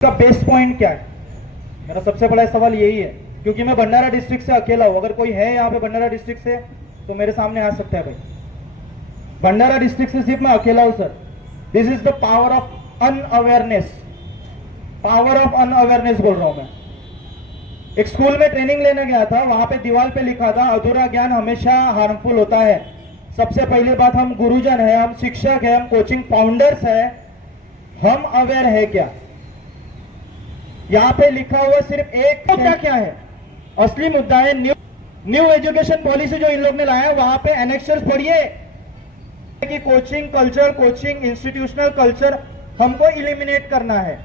का best point क्या है? मेरा सबसे बड़ा सवाल यही है, क्योंकि मैं भंडारा डिस्ट्रिक्ट से अकेला हूँ। अगर कोई है यहाँ पे भंडारा डिस्ट्रिक्ट से तो मेरे सामने आ सकता है भाई। भंडारा डिस्ट्रिक्ट से सिर्फ़ मैं अकेला हूँ sir this is the power of unawareness power of unawareness बोल रहा हूँ मैं। एक स्कूल में ट्रेनिंग लेने गया था, वहाँ पे दीवार पे लिखा था, अधूरा ज्ञान हमेशा हार्मफुल होता है। सबसे पहली बात, हम गुरुजन है, हम शिक्षक है, हम कोचिंग फाउंडर्स है। हम अवेयर है क्या? यहाँ पे लिखा हुआ सिर्फ़ एक मुद्दा क्या है? असली मुद्दा है न्यू न्यू एजुकेशन पॉलिसी जो इन लोग ने लाया है वहाँ पे एनेक्चर्स पढ़िए। कि coaching culture coaching institutional culture हमको इलिमिनेट करना है।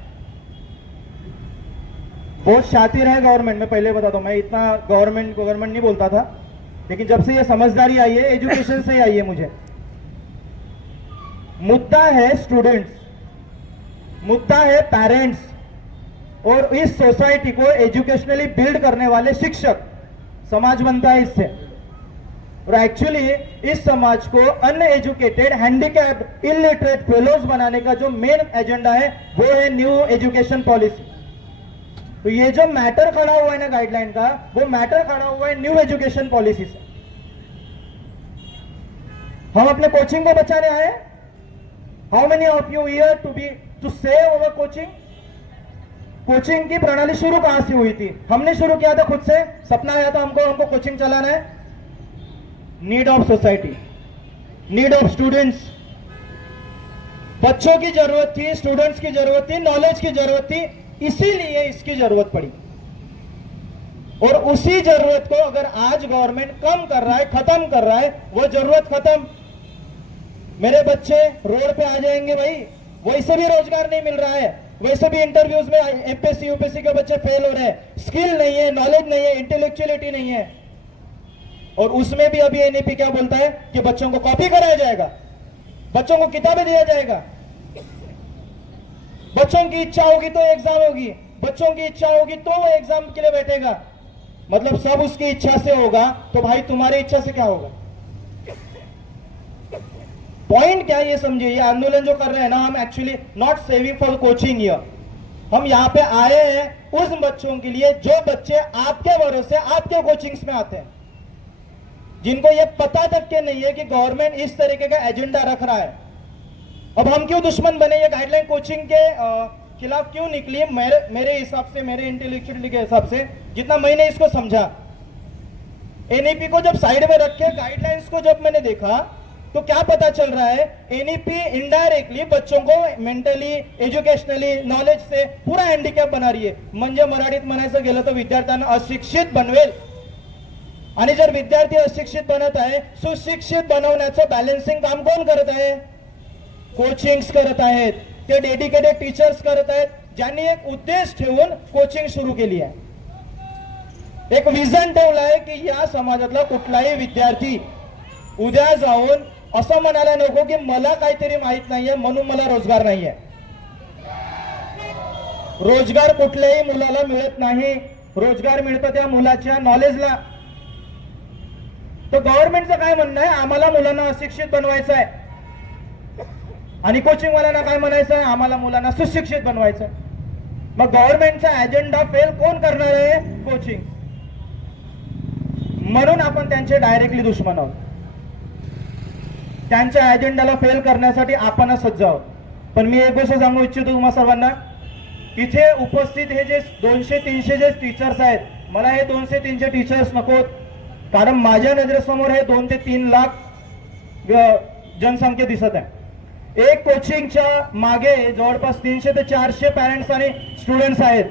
बहुत शातिर है गवर्नमेंट में पहले बता दो मैं इतना गवर्नमेंट गवर्नमेंट नहीं बोलता था लेकिन जब से ये समझदारी आई है एजुकेशन से आई है मुझे। मुद्दा है स्टूडेंट्स मुद्दा है पेरेंट्स और इस सोसाइटी को एजुकेशनली बिल्ड करने वाले शिक्षक समाज बनता है इससे। और एक्चुअली इस समाज को अनएजुकेटेड हैंडीकैप इलिटरेट फेलोज बनाने का जो मेन एजेंडा है, वो है न्यू एजुकेशन पॉलिसी तो ये जो मैटर खड़ा हुआ है ना गाइडलाइन का, वो मैटर खड़ा हुआ है न्यू एजुकेशन पॉलिसी से। हम अपने कोचिंग को बचाने आए how many of you here to be to save our coaching coaching की प्रणाली शुरू कहाँ से हुई थी? हमने शुरू किया था खुद से, सपना आया था हमको हमको कोचिंग चलाना है। Need of society need of students बच्चों की ज़रूरत थी स्टूडेंट्स की ज़रूरत थी नॉलेज की ज़रूरत थी, इसीलिए इसकी ज़रूरत पड़ी। और उसी ज़रूरत को अगर आज गवर्नमेंट कम कर रहा है, खत्म कर रहा है, वो ज़रूरत खत्म। मेरे बच्चे रोड पे आ जाएँगे भाई, वैसे भी रोज़गार नहीं मिल रहा है। वैसे भी इंटरव्यूज़ में एमपीएससी यूपीएससी के बच्चे फेल हो रहे हैं। स्किल नहीं है नॉलेज नहीं है इंटेलेक्चुअलिटी नहीं है। और उसमें भी अभी एनईपी क्या बोलता है कि बच्चों को कॉपी कराया जाएगा। बच्चों को किताबें दिया जाएगा। बच्चों की इच्छा होगी तो एग्ज़ाम होगी। बच्चों की इच्छा होगी तो वो एग्ज़ाम के लिए बैठेगा। मतलब सब उसकी इच्छा से होगा तो भाई तुम्हारी इच्छा से क्या होगा? पॉइंट क्या ये समझिए? ये आंदोलन जो कर रहे हैं ना हम actually not saving for coaching here हम यहाँ पे आए हैं उस बच्चों के लिए जो बच्चे आपके भरोसे आपके कोचिंग्स में आते हैं। जिनको ये पता तक के नहीं है कि गवर्नमेंट इस तरीके का एजेंडा रख रहा है। अब हम क्यों दुश्मन बने? ये गाइडलाइन कोचिंग के अ, खिलाफ क्यों निकली? है? मेरे मेरे हिसाब से मेरे इंटेलेक्चुअलिटी के हिसाब से जितना मैंने इसको समझा। एनईपी को जब साइड में रख के गाइडलाइंस को जब मैंने देखा तो क्या पता चल रहा है? एनईपी इनडायरेक्टली बच्चों को मेंटली एज्युकेशनली नॉलेज से पूरा हँडिकॅप बना रही आहे म्हणजे मराठीत म्हणायचं गेलं तर विद्यार्थ्यांना अशिक्षित बनवेल. आणि जर विद्यार्थी अशिक्षित बनत आहे सुशिक्षित बनवण्याचं बॅलन्सिंग काम कोण करत आहे? कोचिंग्स करत आहेत. ते डेडिकेटेड टीचर्स करत आहेत ज्यांनी एक उद्देश ठेवून कोचिंग सुरू केली आहे. एक विजन ठेवलं आहे की या समाजातला कुठलाही विद्यार्थी उद्या जाऊन असं म्हणायला नको की मला काहीतरी माहीत नाहीये म्हणून मला रोजगार नाहीये. रोजगार कुठल्याही मुलाला मिळत नाही. रोजगार मिळतो त्या मुलाच्या नॉलेजला तर गव्हर्नमेंटचं काय म्हणणं आहे? आम्हाला मुलांना अशिक्षित बनवायचं आहे आणि कोचिंग वाल्यांना काय म्हणायचं आहे आम्हाला मुलांना सुशिक्षित बनवायचं आहे. मग गव्हर्नमेंटचा अजेंडा फेल कोण करणार आहे? कोचिंग म्हणून आपण त्यांचे डायरेक्टली दुश्मन आहोत. त्यांच्या अजेंड्याला फेल करण्यासाठी आपणच सज्ज आहोत. पण मी एक गोष्ट सांगू इच्छितो तुम्हा सर्वांना. इथे उपस्थित हे जे दोनशे तीनशे जे टीचर्स आहेत मला हे दोनशे तीनशे टीचर्स नकोत. कारण माझ्या नजरेसमोर हे दोन ते तीन लाख जनसंख्या दिसत आहे. एक कोचिंगच्या मागे जवळपास तीनशे ते चारशे पॅरेंट्स आणि स्टुडंट्स आहेत.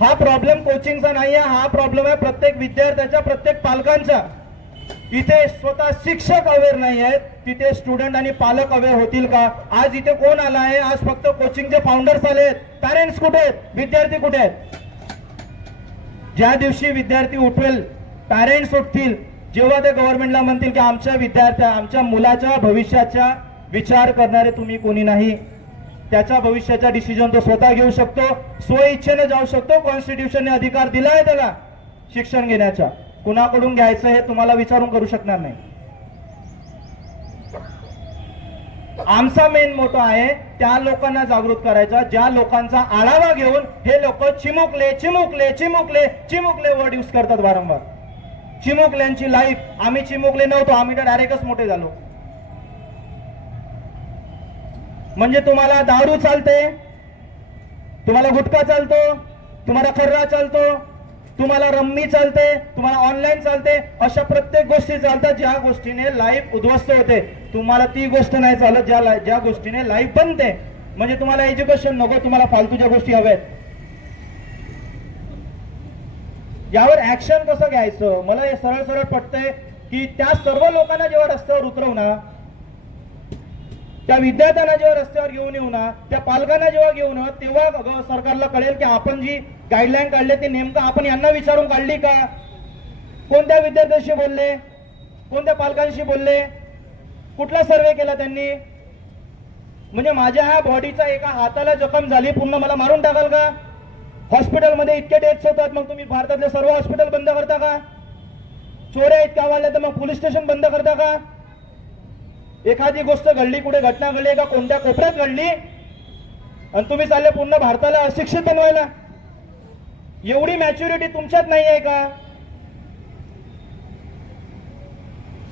हा प्रॉब्लेम कोचिंगचा नाही आहे हा प्रॉब्लेम आहे प्रत्येक विद्यार्थ्याचा प्रत्येक पालकांचा. इथे स्वतः शिक्षक अवेअर नाही आहेत. तिथे स्टुडंट आणि पालक अवेअर होतील का? आज इथे कोण आला आहे? आज फक्त कोचिंगचे फाउंडर्स आले आहेत. पॅरेंट्स कुठे आहेत? विद्यार्थी कुठे आहेत? ज्या दिवशी विद्यार्थी उठवेल पॅरेंट्स उठतील. जेव्हा ते गव्हर्नमेंटला म्हणतील की आमच्या विद्यार्थ्या आमच्या मुलाच्या भविष्याचा विचार करणारे तुम्ही कोणी नाही. त्याच्या भविष्याचा डिसिजन तो स्वतः घेऊ शकतो. स्वइच्छेने जाऊ शकतो. कॉन्स्टिट्यूशनने अधिकार दिला आहे त्याला शिक्षण घेण्याचा. कुणाकडून घ्यायचं हे तुम्हाला विचारून करू शकणार नाही. आमचा मेन मोठो आहे त्या लोकांना जागृत करायचा ज्या लोकांचा आढावा घेऊन हे लोक चिमुकले चिमुकले चिमुकले चिमुकले वर्ड यूज करतात वारंवार. चिमुकल्यांची लाईफ आम्ही चिमुकले नव्हतो आम्ही तर डायरेक्टच मोठे झालो. म्हणजे तुम्हाला दारू चालते तुम्हाला गुटखा चालतो तुम्हाला खर्रा चालतो तुम्हाला रम्मी चालते तुम्हाला ऑनलाईन चालते अशा प्रत्येक गोष्टी चालतात ज्या गोष्टीने लाईफ उद्ध्वस्त होते. तुम्हाला ती गोष्ट नाही चालत ज्या ज्या गोष्टीने लाईफ बनते. म्हणजे तुम्हाला एज्युकेशन नको तुम्हाला फालतूच्या गोष्टी हव्यात. यावर ऍक्शन कसं घ्यायचं? मला हे सरळ सरळ पटतंय की त्या सर्व लोकांना जेव्हा रस्त्यावर उतरवू ना त्या विद्यार्थ्यांना जेव्हा रस्त्यावर घेऊन येऊ ना त्या पालकांना जेव्हा घेऊन येऊ, तेव्हा सरकारला कळेल की आपण जी गाईडलाईन काढली ती नेमकं आपण यांना विचारून काढली का? कोणत्या विद्यार्थ्यांशी बोलले? कोणत्या पालकांशी बोलले? कुठला सर्वे केला त्यांनी? म्हणजे माझ्या ह्या बॉडीचा एका हाताला जखम झाली पूर्ण मला मारून टाकाल का? हॉस्पिटलमध्ये इतके डेथ्स होतात मग तुम्ही भारतातले सर्व हॉस्पिटल बंद करता का? चोऱ्या इतक्या वाढल्या तर मग पोलीस स्टेशन बंद करता का? एखादी गोष्ट घडली कुठे घटना घडली का कोणत्या कोपऱ्यात घडली आणि तुम्ही चालले पूर्ण भारताला अशिक्षित बनवायला. एवढी मॅच्युरिटी तुमच्यात नाही आहे का?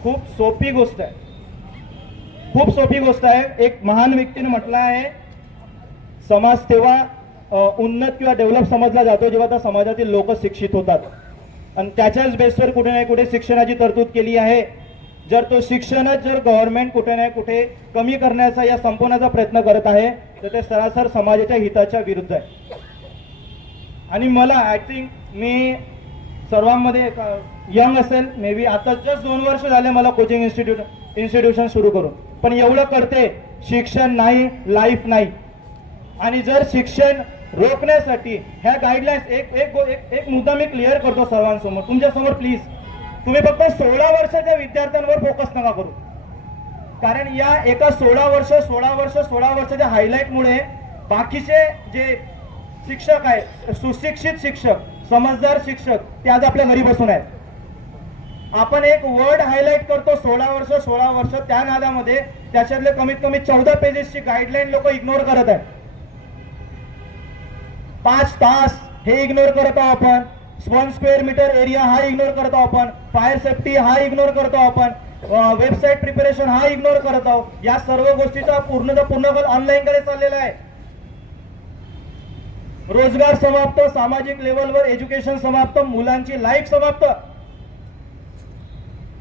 खूप सोपी गोष्ट आहे. खूप सोपी गोष्ट आहे. एक महान व्यक्तीने म्हटलं आहे समाज तेव्हा उन्नत किंवा डेव्हलप समजला जातो जेव्हा त्या समाजातील लोक शिक्षित होतात. आणि त्याच्याच बेसवर कुठे ना कुठे शिक्षणाची तरतूद केली आहे. जर तो शिक्षणच जर गव्हर्नमेंट कुठे ना कुठे कमी करण्याचा या संपवण्याचा प्रयत्न करत आहे तर ते सरासर समाजाच्या हिताच्या विरुद्ध आहे. आणि मला आय थिंक मी सर्वांमध्ये यंग uh, असेल मे बी आता जस्ट दोन वर्ष झाले मला कोचिंग इन्स्टिट्यूट इन्स्टिट्यूशन सुरू करून. पण एवढं करते शिक्षण नाही लाईफ नाही. आणि जर शिक्षण रोखण्यासाठी ह्या गाईडलाईन्स एक एक एक एक मुद्दा मी क्लिअर करतो सर्वांसमोर. तुमच्यासमोर प्लीज तुम्ही फक्त सोळा वर्षाच्या विद्यार्थ्यांवर फोकस नका करू. कारण या एका सोळा वर्ष सोळा वर्ष सोळा वर्षाच्या हायलाईटमुळे बाकीचे जे शिक्षक आहेत सुशिक्षित शिक्षक समजदार शिक्षक ते आज आपल्या घरी बसून आहेत. आपण एक वर्ड हायलाईट करतो सोळा वर्ष सोळा वर्ष त्या नादामध्ये त्याच्यातले कमीत कमी चौदा पेजेसची गाईडलाईन लोक इग्नोर करत आहेत. पाच तास हे इग्नोर करतो आपण. वन स्क्वेअर मीटर एरिया हा इग्नोर करतो आपण. फायर सेफ्टी हा इग्नोर करतो आपण. वेबसाईट प्रिपरेशन हा इग्नोर करत आहोत. या सर्व गोष्टीचा पूर्णचा पूर्ण ऑनलाईन कडे चाललेला आहे. रोजगार समाप्त सामाजिक लेवलवर एज्युकेशन समाप्त मुलांची लाईफ समाप्त.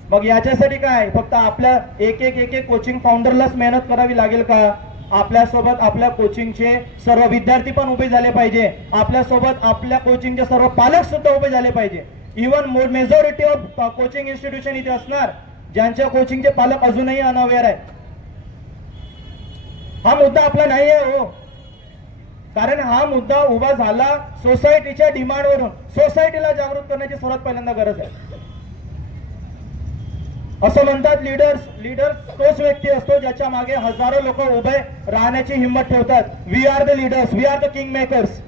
मग याच्यासाठी काय? फक्त आपल्या एक एक एक एक कोचिंग फाउंडरलाच मेहनत करावी लागेल का? आपल्यासोबत आपल्या कोचिंगचे सर्व विद्यार्थी पण उभे झाले पाहिजे. आपल्यासोबत आपल्या कोचिंगचे सर्व पालक सुद्धा उभे झाले पाहिजे. Even majority of coaching institution इथे असणार. ज्यांच्या कोचिंगचे पालक अजूनही अनअवेअर आहेत. हा मुद्दा आपला नाही आहे हो. कारण हा मुद्दा उभा झाला सोसायटीच्या डिमांडवरून सोसायटीला जागृत करण्याची सर्वात पहिल्यांदा गरज आहे. असं म्हणतात लीडर्स लीडर तोच व्यक्ती असतो ज्याच्या मागे हजारो लोक उभे राहण्याची हिंमत ठेवतात. We are the leaders we are the king makers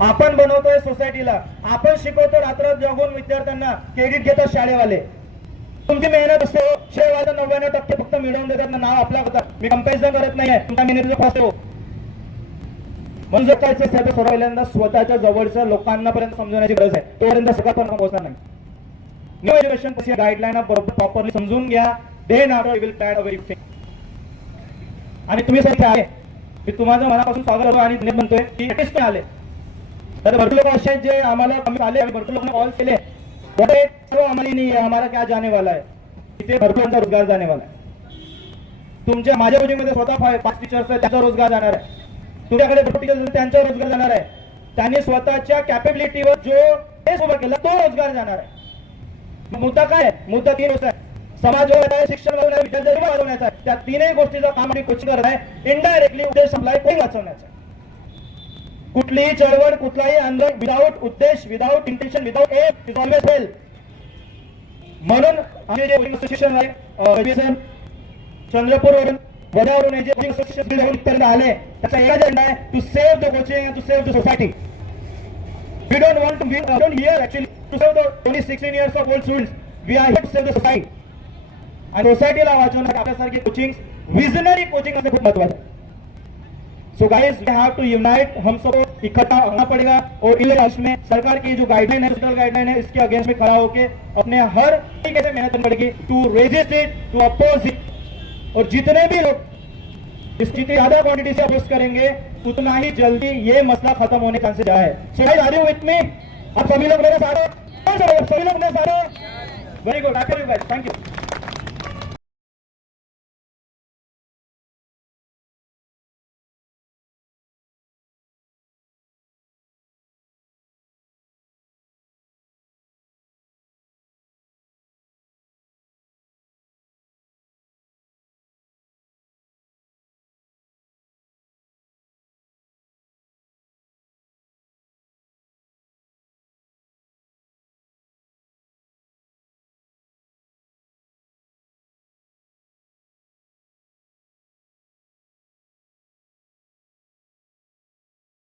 आपण बनवतोय सोसायटीला आपण शिकवतो रात्र जगून विद्यार्थ्यांना क्रेडिट घेतात शाळेवाले. तुमची मेहनत असते हो. शेवाला नव्याण्णव टक्के फक्त मिळवून देतात ना नाव आपल्या होतात. मी कंपॅरिझन करत नाहीये. तुमच्या मेहनतीचा असतो हो. म्हणून जर काय असेल पहिल्यांदा स्वतःच्या जवळच्या लोकांना पर्यंत समजवण्याची गरज आहे. तोपर्यंत सगळं पण पोहोचणार नाही. न्यू एज्युकेशन गाईडलाईन बरोबर प्रॉपरली समजून घ्या. Then after will plan a very आणि तुम्ही सर आहे मी तुम्हाला मनापासून स्वागत करतो आणि धन्यवाद म्हणतोय की latest पण आले. तर भरपूर लोक असे जे आम्हाला कमी आले आणि भरपूर लोकांना कॉल. केले बोले सर्व आम्हाला नाही आहे आम्हाला क्या जाने वाला आहे इथे भरपूर रोजगार जाने वाला आहे तुमच्या माझ्या कोचिंगमध्ये स्वतः पाच टीचर्स आहेत त्यांचा रोजगार जाणार आहे. तुझ्याकडे भरपूर टीचर्स त्यांचा रोजगार जाणार आहे. त्यांनी स्वतःच्या कॅपेबिलिटीवर जो टेस्ट उभा केला तो रोजगार जाणार आहे. मुद्दा काय मुद्दा तीन होता समाज वाढवण्याचा आहे, शिक्षण वाढवण्याचा विद्यार्थी वाढवण्याचा त्या तीनही गोष्टीचा काम आणि कोचिंग करत आहे. इनडायरेक्टली उद्देश आपला कोणी वाचवण्याचा कुठलीही चळवळ कुठलाही आंदोलन विदाऊट उद्देश without intention without aim is always fail म्हणून आम्ही जे कोचिंग असोसिएशन आहे अ, चंद्रपूरवरून वड्यावरून हे जे कोचिंग असोसिएशन पर्यंत आले त्याचा एक अजेंडा आहे to save the coaching to save the society we don't want to be don't hear actually to the only 16 years of old. We are here to save the society. सरकार की जो guideline है इसके against में खड़ा होकर अपने हर तरीके से मेहनत पड़ेगी to resist it to oppose it और जितने भी लोग जितनी ज़्यादा क्वांटिटी से अपोज करेंगे, उतना ही जल्दी ये मसला खत्म होने के चांसेस है so guys are you with me आप सभी लोग मेरे साथ हो? सभी लोग मेरे साथ वेरी गुड आप थैंक यू